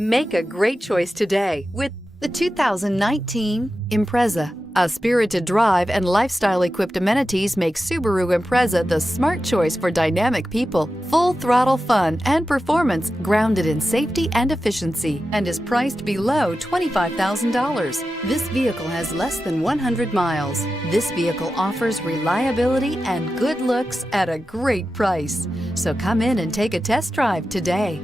Make a great choice today with the 2019 Impreza. A spirited drive and lifestyle-equipped amenities make Subaru Impreza the smart choice for dynamic people. Full-throttle fun and performance grounded in safety and efficiency, and is priced below $25,000. This vehicle has less than 100 miles. This vehicle offers reliability and good looks at a great price. So come in and take a test drive today.